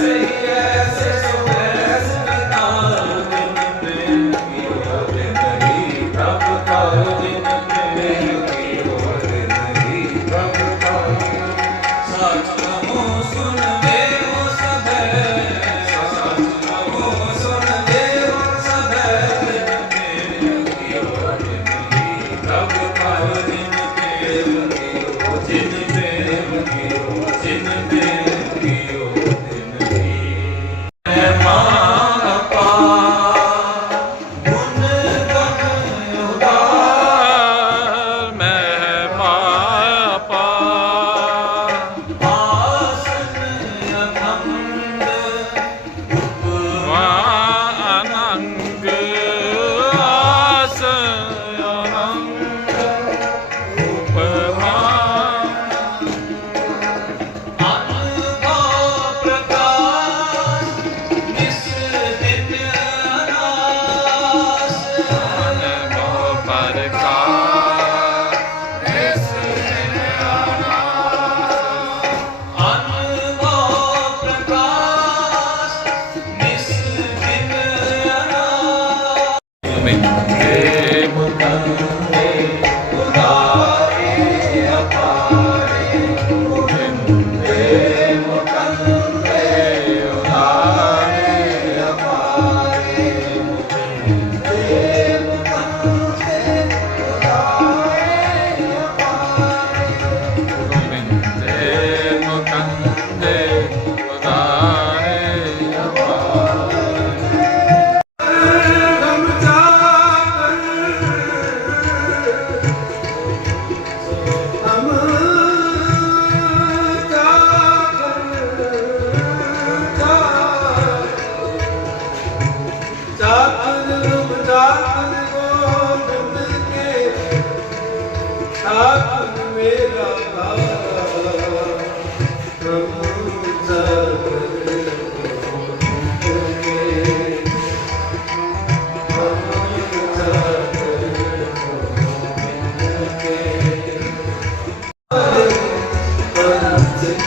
say yes. good.